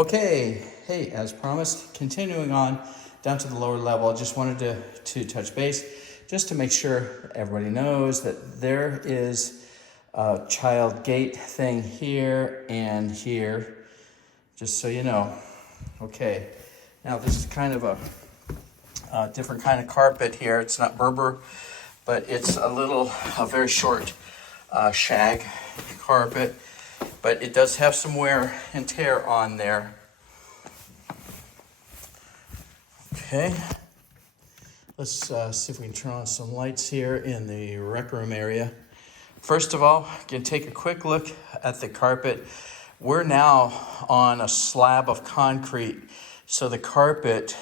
Okay, hey, as promised, continuing on down to the lower level, I just wanted to touch base just to make sure everybody knows that there is a child gate thing here and here, just so you know. Okay, now this is kind of a different kind of carpet here. It's not Berber, but it's a very short shag carpet. But it does have some wear and tear on there. Okay, let's see if we can turn on some lights here in the rec room area. First of all, you can take a quick look at the carpet. We're now on a slab of concrete, so the carpet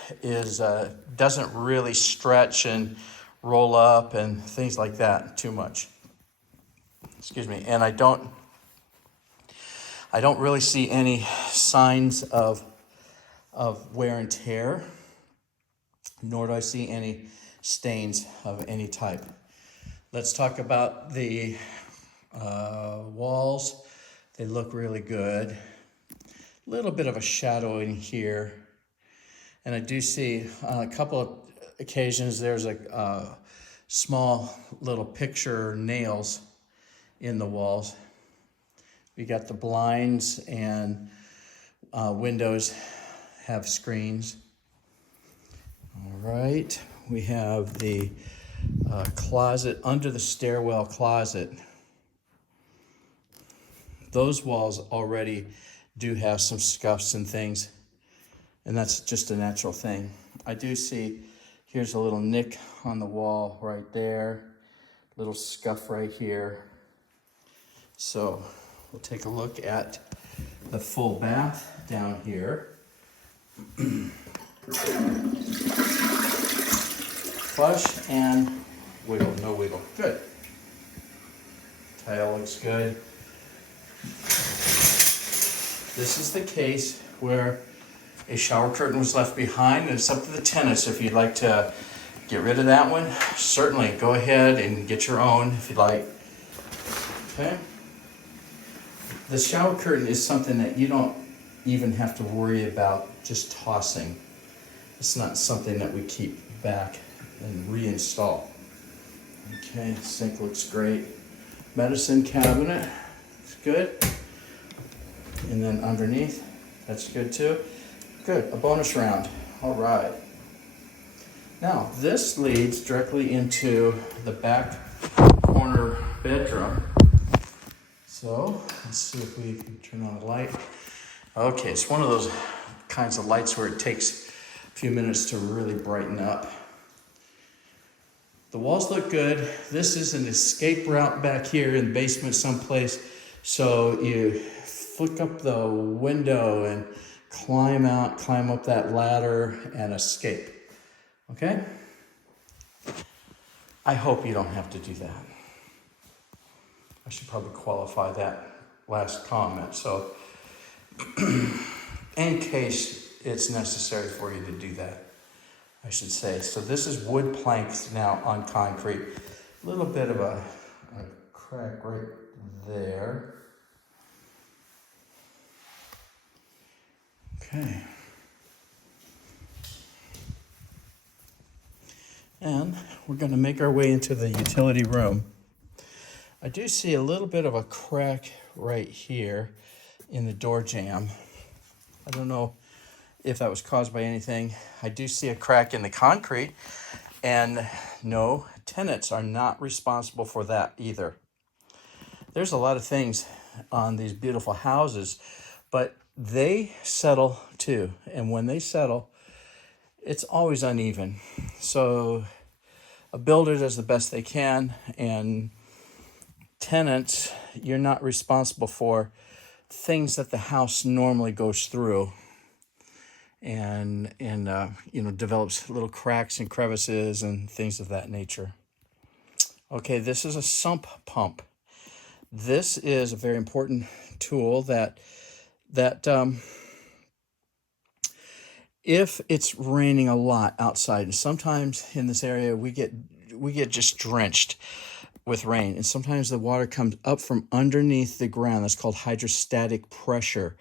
doesn't really stretch and roll up and things like that too much. Excuse me, and I don't really see any signs of wear and tear, nor do I see any stains of any type. Let's talk about the walls. They look really good. A little bit of a shadowing here. And I do see on a couple of occasions there's a small little picture nails in the walls. We got the blinds and windows have screens. All right, we have the closet under the stairwell closet. Those walls already do have some scuffs and things, and that's just a natural thing. I do see, here's a little nick on the wall right there, little scuff right here. So we'll take a look at the full bath down here. Flush and wiggle, no wiggle. Good. Tile looks good. This is the case where a shower curtain was left behind, and it's up to the tenants if you'd like to get rid of that one. Certainly, go ahead and get your own if you'd like. Okay. The shower curtain is something that you don't even have to worry about just tossing. It's not something that we keep back and reinstall. Okay, sink looks great. Medicine cabinet, looks good. And then underneath, that's good too. Good, a bonus round, all right. Now, this leads directly into the back corner bedroom. So, let's see if we can turn on a light. Okay, it's one of those kinds of lights where it takes a few minutes to really brighten up. The walls look good. This is an escape route back here in the basement someplace. So you flick up the window and climb up that ladder and escape. Okay? I hope you don't have to do that. I should probably qualify that last comment. So, in case it's necessary for you to do that, I should say. So this is wood planks now on concrete. A little bit of a crack right there. Okay. And we're going to make our way into the utility room. I do see a little bit of a crack right here in the door jamb. I don't know if that was caused by anything. I do see a crack in the concrete, and no, tenants are not responsible for that either. There's a lot of things on these beautiful houses, but they settle too. And when they settle, it's always uneven. So a builder does the best they can, and tenants, you're not responsible for things that the house normally goes through and develops little cracks and crevices and things of that nature. Okay, this is a sump pump. This is a very important tool that if it's raining a lot outside, and sometimes in this area we get just drenched with rain, and sometimes the water comes up from underneath the ground. That's called hydrostatic pressure.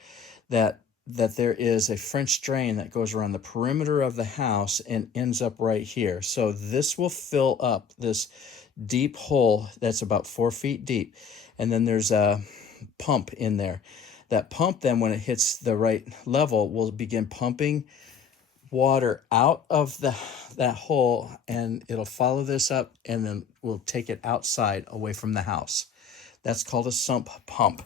That that there is a French drain that goes around the perimeter of the house and ends up right here. So this will fill up this deep hole that's about 4 feet deep. And then there's a pump in there. That pump then, when it hits the right level, will begin pumping water out of that hole, and it'll follow this up, and then we'll take it outside away from the house. That's called a sump pump.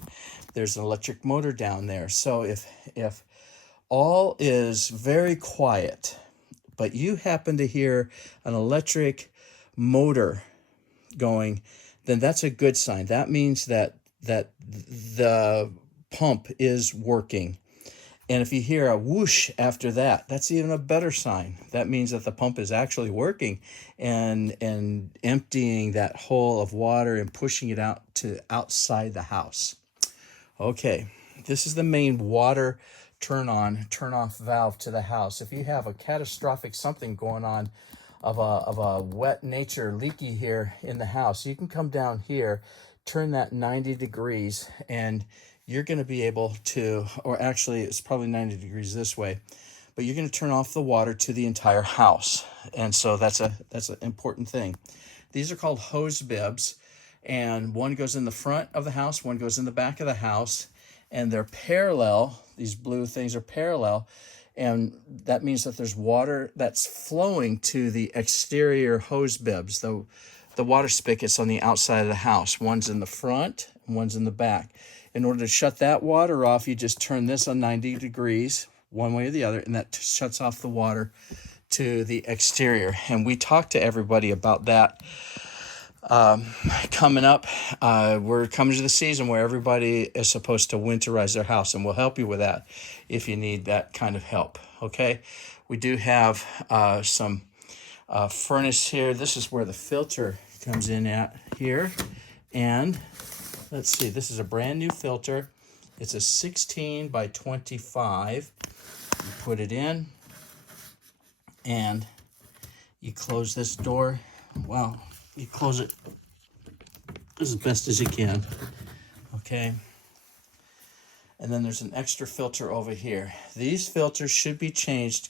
There's an electric motor down there. So if all is very quiet, but you happen to hear an electric motor going, then that's a good sign. That means that the pump is working. And if you hear a whoosh after that, that's even a better sign. That means that the pump is actually working and emptying that hole of water and pushing it out to outside the house. Okay, this is the main water turn off valve to the house. If you have a catastrophic something going on of a wet nature leaky here in the house, you can come down here, turn that 90 degrees, and you're going to be able to, or actually it's probably 90 degrees this way, but you're going to turn off the water to the entire house. And so that's an important thing. These are called hose bibs, and one goes in the front of the house, one goes in the back of the house, and they're parallel. These blue things are parallel, and that means that there's water that's flowing to the exterior hose bibs, the water spigots on the outside of the house. One's in the front, and one's in the back. In order to shut that water off, you just turn this on 90 degrees, one way or the other, and that shuts off the water to the exterior. And we talked to everybody about that coming up. We're coming to the season where everybody is supposed to winterize their house, and we'll help you with that if you need that kind of help, okay? We do have some furnace here. This is where the filter comes in at here, and let's see, this is a brand new filter. It's a 16 by 25. You put it in, and you close this door. Well, you close it as best as you can, okay? And then there's an extra filter over here. These filters should be changed.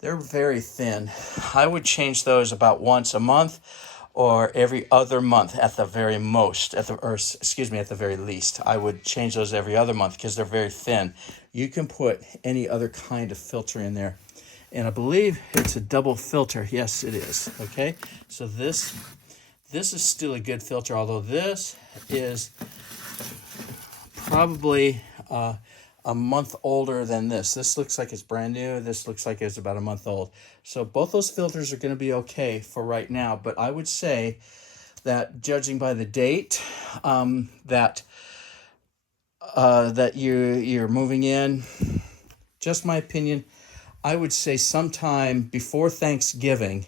They're very thin. I would change those about once a month, or every other month at the very most, at the very least. I would change those every other month because they're very thin. You can put any other kind of filter in there. And I believe it's a double filter. Yes, it is. Okay, so this is still a good filter, although this is probably a month older than this. This looks like it's brand new. This looks like it's about a month old. So both those filters are going to be okay for right now. But I would say that judging by the date that you're moving in, just my opinion, I would say sometime before Thanksgiving,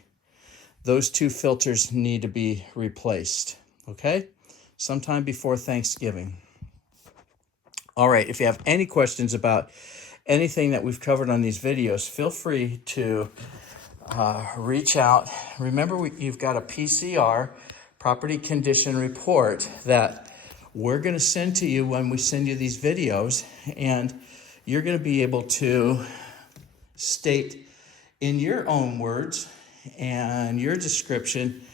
those two filters need to be replaced. Okay? Sometime before Thanksgiving. All right, if you have any questions about anything that we've covered on these videos, feel free to reach out. Remember, you've got a PCR, property condition report, that we're going to send to you when we send you these videos, and you're going to be able to state in your own words and your description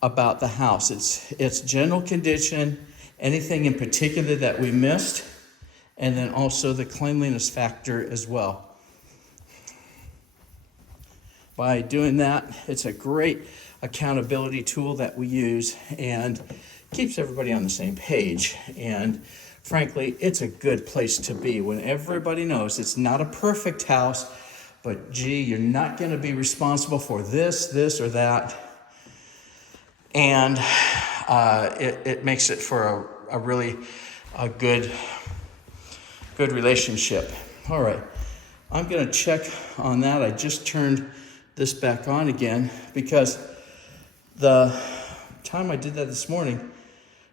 about the house. It's general condition, anything in particular that we missed, and then also the cleanliness factor as well. By doing that, it's a great accountability tool that we use and keeps everybody on the same page. And frankly, it's a good place to be when everybody knows it's not a perfect house, but gee, you're not going to be responsible for this, or that. And it makes it for a really good relationship. All right, I'm going to check on that. I just turned this back on again because the time I did that this morning,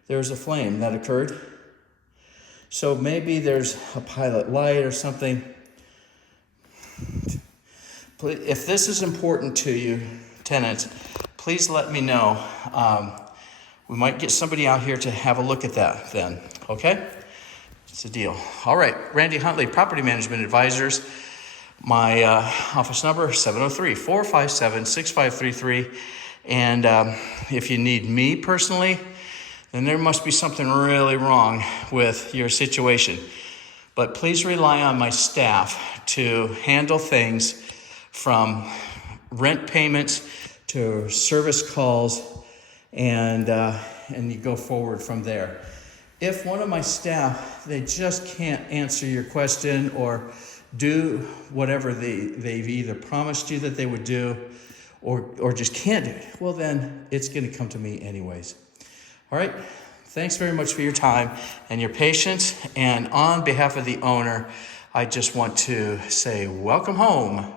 there was a flame that occurred. So maybe there's a pilot light or something. If this is important to you, tenants, please let me know. We might get somebody out here to have a look at that then, okay? It's a deal. All right, Randy Huntley, Property Management Advisors. My office number, 703-457-6533. And if you need me personally, then there must be something really wrong with your situation. But please rely on my staff to handle things from rent payments to service calls, and you go forward from there. If one of my staff, they just can't answer your question or do whatever they've either promised you that they would do or just can't do it, well then it's going to come to me anyways. All right, thanks very much for your time and your patience. And on behalf of the owner, I just want to say welcome home.